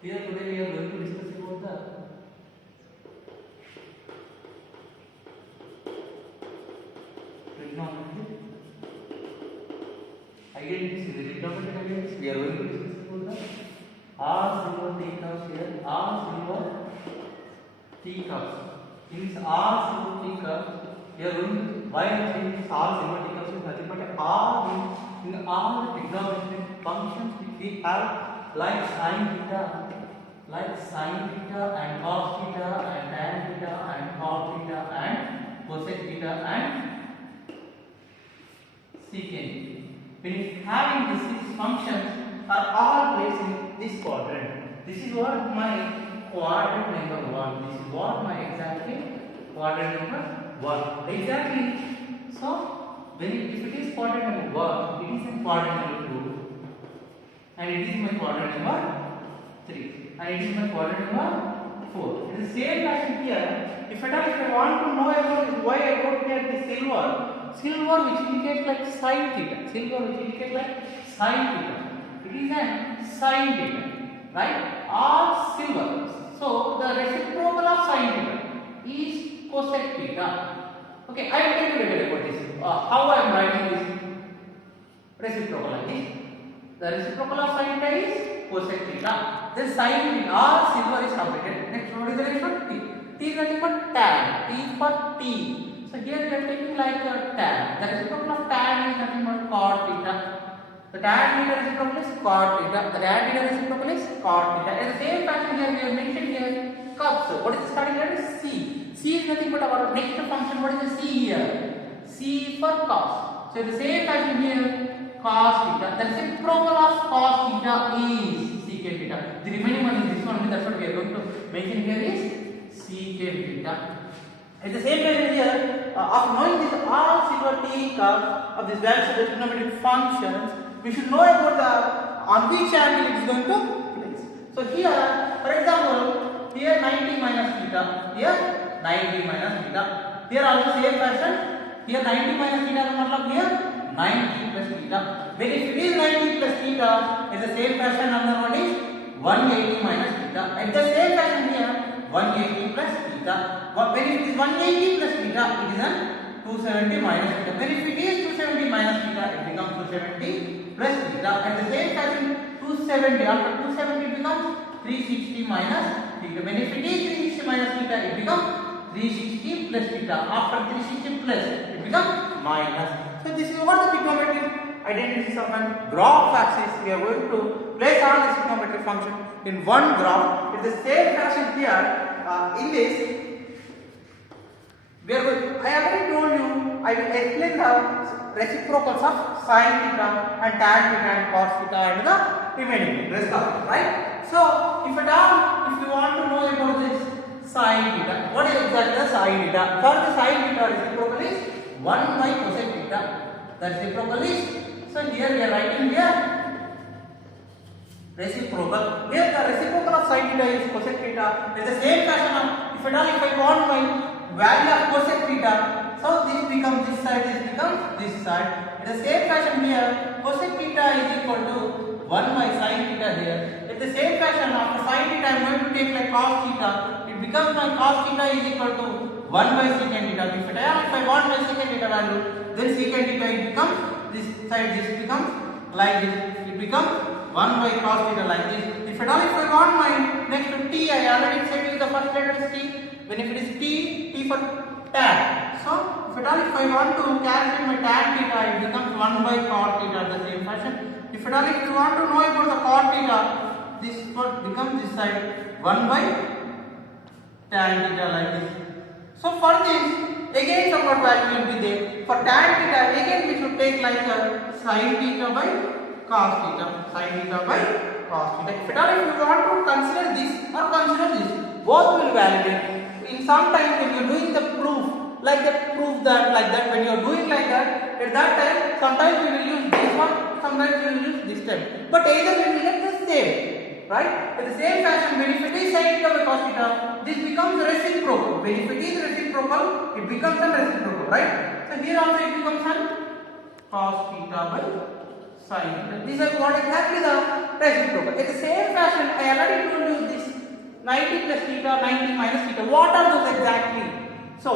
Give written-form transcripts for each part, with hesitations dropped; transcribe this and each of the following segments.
Here today we are going to discuss about the trigonometry identities. In the trigonometry identities, we are going to discuss about the r silver t curves here. R silver t curves. In this r silver t curves, we are going to why I am saying this r silver t curves is nothing but r in all the trigonometric functions which we have like sin theta and cos theta and tan theta and cot theta and cosec theta and secant. When having these six functions are all placed in this quadrant. This is what my quadrant number 1. This is what my exactly quadrant number 1. Exactly. So when if it is quadrant number 1, it is in quadrant number 2, and it is my quadrant number 3, and it is my quadrant number 4. It is the same fashion here. If I want to know about this, why I wrote here the silver which indicates like sin theta. Silver which indicates like sin theta. It is an sin theta, right? Or silver. So the reciprocal of sin theta is cosec theta. Okay, I will tell you later about this. How I am writing this reciprocal like this. The reciprocal of sin theta is cosec theta. This sin r silver is completed. Next, what is the next one? T. T is nothing but tan. T is for T. So here we are taking like a tan. The reciprocal of tan is nothing but cot theta. The tan theta reciprocal is cot theta. The tan theta reciprocal is cot theta. In the same fashion here we have mentioned here curves. So what is the starting letter? C. C is nothing but our next function. What is the C here? C for cos. So in the same fashion here cos theta. The reciprocal of cos theta is secant theta. The remaining one is this one. That's what we are going to mention here is secant theta. At the same time here, after knowing this r silver t curve of this values of the trigonometric functions, we should know about the on which angle it is going to place. So here, for example, here 90 minus theta, here 90 minus theta. Here also same fashion. Here 90 minus theta means here 90 plus theta. When if it is 90 plus theta, in the same fashion another one is 180 minus theta. At the same fashion here 180 plus theta. When it is 180 plus theta, it is an 270 minus theta. When if it is 270 minus theta, it becomes 270 plus theta. At the same fashion 270, after 270 it becomes 360 minus theta. When if it is 360 minus theta, it becomes 360 plus theta. After 360 plus, it becomes minus. So this is what the trigonometric identities of a graph axis. We are going to place all the trigonometric function in one graph. It's the same fashion here. In this, we are going. I already told you. I will explain the reciprocals of sin theta and tan theta and cos theta and the remaining rest of it, right? So if you want to know about this sin theta, what is exactly the sin theta? For the sin theta, reciprocal is 1 by cosec theta. The reciprocal is, so here we are writing here reciprocal. Here the reciprocal of sin theta is cosec theta. In the same fashion, if I want my value of cosec theta, so this becomes this side, this becomes this side. In the same fashion here, cosec theta is equal to 1 by sin theta here. In the same fashion, after sin theta, I am going to take like cos theta. It becomes my cos theta is equal to 1 by secant theta. If I want my secant theta value, then secant theta it becomes this side, this becomes like this. It becomes 1 by cos theta like this. If I want my next to t, I already said you the first letter is t. When if it is t for tan. So if I want to calculate my tan theta, it becomes 1 by cot theta the same fashion. If you want to know about the cot theta, this becomes this side 1 by tan theta like this. So for this, again some more value will be there. For tan theta, again we should take like a sin theta by cos theta. Sin theta by cos theta. If you want to consider this or consider this, both will validate. In sometimes when you are doing the proof, like that, when you are doing like that, at that time, sometimes we will use this one, sometimes we will use this time. But either we will get the same, right? At the same fashion, when if it is sin theta by cos theta, this becomes reciprocal. When if it is reciprocal, it becomes a reciprocal, right? So here also it becomes a cos theta by sin theta. These are what exactly the reciprocal. In the same fashion, I already told you 90 plus theta, 90 minus theta. What are those exactly? So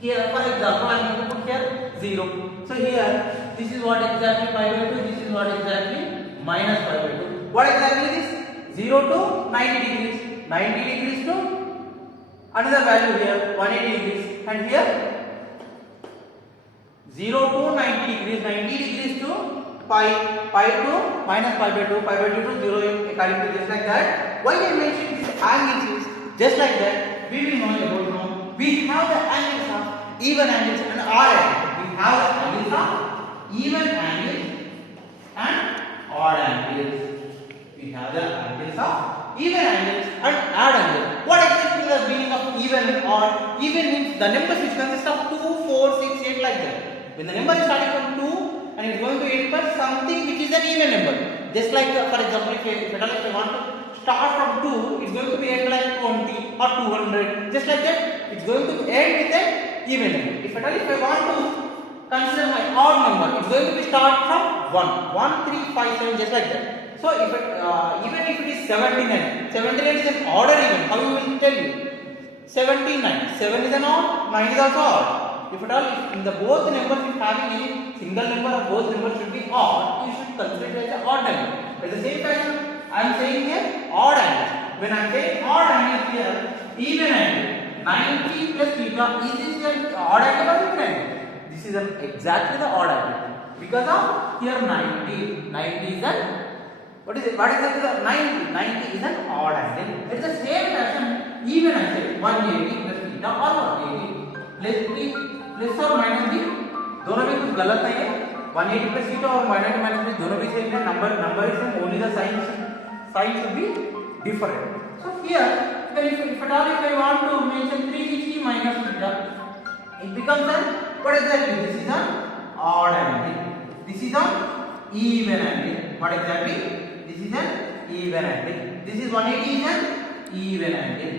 here, for example, I am going to put here 0. So here, this is what exactly pi by 2. This is what exactly minus pi by 2. What exactly is this? 0 to 90 degrees. 90 degrees to another value here, 180 degrees. And here, 0 to 90 degrees. 90 degrees to pi to minus pi by 2 to 0, according to just like that. Why I mentioned this angles is just like that. We will know about now. We have the angles of even angles and odd angles. We have the angles of even angles and odd angles. We have the angles of even angles and odd angles. What exactly is the meaning of even and odd? Even means the numbers which consist of 2, 4, 6, 8 like that. When the number is starting from 2 and it is going to end by something which is an even number. Just like for example, if I want to start from 2, it's going to be end like 20 or 200. Just like that, it's going to end with an even number. If I want to consider my odd number, it's going to be start from 1, 1, 3, 5, 7, just like that. So if even if it is 79, 79 is an order even. How you will tell you? 79, 7 is an odd, 9 is also odd. If at all, if in the both numbers if having any single number or both numbers should be odd, you should consider it as an odd number. At the same time, I am saying here odd angle. When I am saying odd angle here, even angle, 90 plus theta, is this an odd angle or even angle? This is exactly the odd angle. Because of here 90 is an, what is it? What exactly the 90? 90 is an odd angle. At the same fashion, even angle, 180 plus theta or 180 plus और minus भी दोनों में कुछ गलत नहीं है. 180 plus theta और 180 minus भी दोनों भी सेम है. Number is same, only the sign should be different. So here, if at all if I want to mention 360 minus theta, it becomes an, what exactly? This is an odd angle. This is an even angle. What exactly? This is an even angle. This is 180 is an even angle.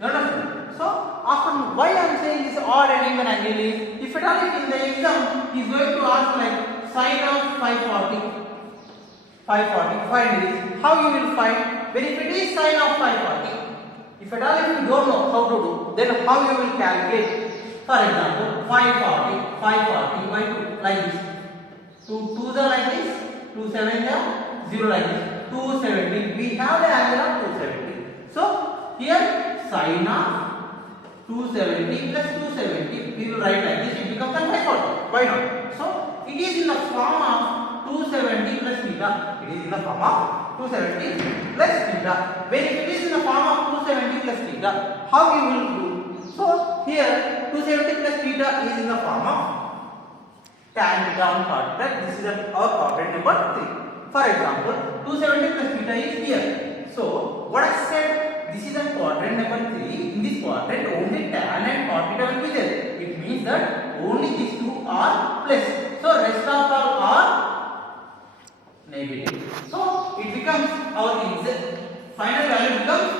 You understand? So, often why I am saying this odd and even angle is, if at all if in the exam he is going to ask like sine of 540 degrees, how you will find? When if it is sine of 540, if at all if you don't know how to do, then how you will calculate? For example, 540 by 2 like this. 2 2s are like this, 2 7s are 0 like this. 270. We have the angle of 270. So here sine of 270 plus 270, we will write like this, it becomes 540. Why not? So, it is in the form of 270 plus theta. It is in the form of 270 plus theta. When it is in the form of 270 plus theta, how you will do? So, here 270 plus theta is in the form of tan theta on cot theta. This is our quadrant number 3. For example, 270 plus theta is here. So, what I said, this is a quadrant number 3. In this quadrant, only tan and cot theta will be there. It means that only these two are plus. So rest of all are negative. So it becomes our final value becomes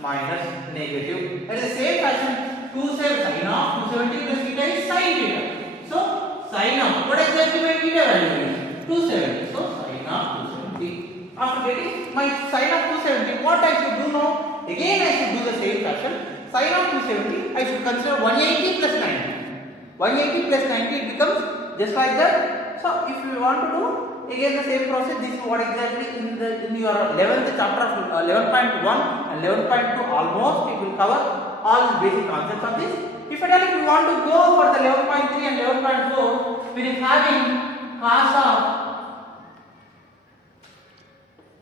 minus negative. At the same fashion, 270 of 270 plus theta is sin theta. So sin of, what exactly my theta value is? 270. So sin of 270. After getting my sin of 270, what I should do now? Again I should do the same fashion. Sin of 270, I should consider 180 plus 90. 180 plus 90, it becomes just like that. So if you want to do again the same process, this is what exactly in your 11th chapter of 11.1 and 11.2 almost it will cover all the basic concepts of this. If at all if you want to go for the 11.3 and 11.4, we are having cos of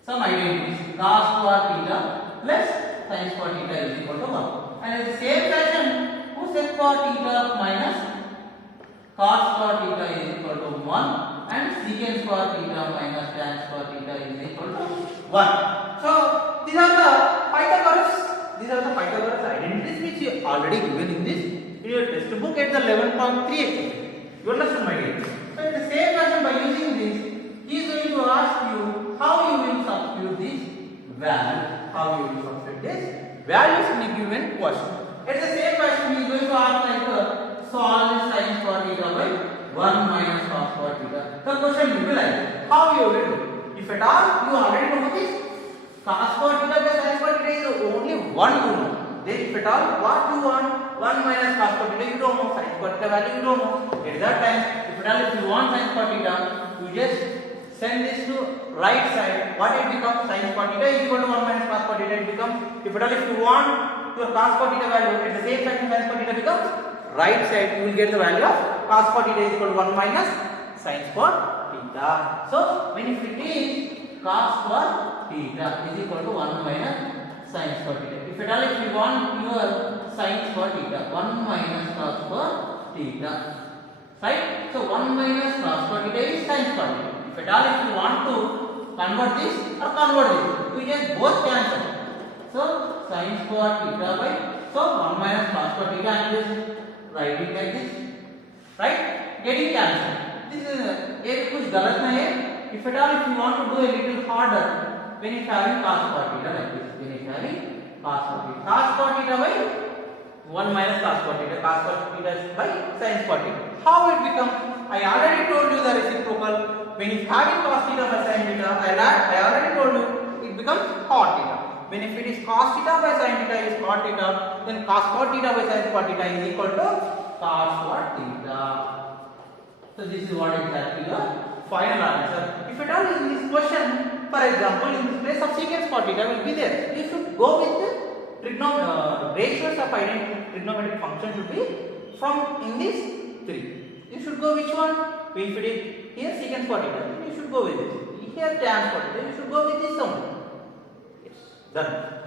some identities, cos square theta plus sin square theta is equal to 1. And in the same fashion, cosec square theta minus cos square theta is equal to 1 and secant square theta minus tan square theta is equal to 1. So these are the Pythagoras identities which you already given in this in your textbook at the 11.3 exercise. You understand my dear? So in the same fashion, by using this, he is going to ask you how you will substitute this value. How you will substitute this values in a given question. At the same fashion, he is going to ask like solve sin square theta by 1 minus cos square theta. The question will be like how you will do. If at all you already know this, cos square theta plus sin square theta is 1 you know. Then if at all what you want, 1 minus cos square theta you don't know, sin square theta value you don't know. At that time, if at all if you want sin square theta, you just send this to right side. What it becomes? Sin square theta is equal to 1 minus cos square theta. It becomes, if at all if you want your cos square theta value, at the same time sin square theta becomes right side. You will get the value of cos square theta is equal to 1 minus sin square theta. So when if it is cos square theta is equal to 1 minus sin square theta. If at all if you want your sin square theta, 1 minus cos square theta. Right? So 1 minus cos square theta is sin square theta. If at all if you want to convert this or convert this, you just both cancel. So sin square theta by, so 1 minus cos square theta and just writing like this. Right? Getting cancelled. This is ये कुछ गलत नहीं है. If at all if you want to do a little harder, when you having cos square theta like this, when you having cos square theta by 1 minus cos square theta, cos square theta by sin square theta. How it becomes? I already told you the reciprocal. When you having cos theta by sin theta, I already told you it becomes cot theta. When if it is cos theta by sin theta is cot theta, then cos square theta by sin square theta is equal to cos square theta. So this is what exactly your final answer. If at all in this question, for example, in this place of secant square theta will be there, you should go with the ratios of identical trigonometric function should be from in this 3. You should go which one? If it is here secant square theta, you should go with this. Here tan square theta, you should go with this one. Yes, done.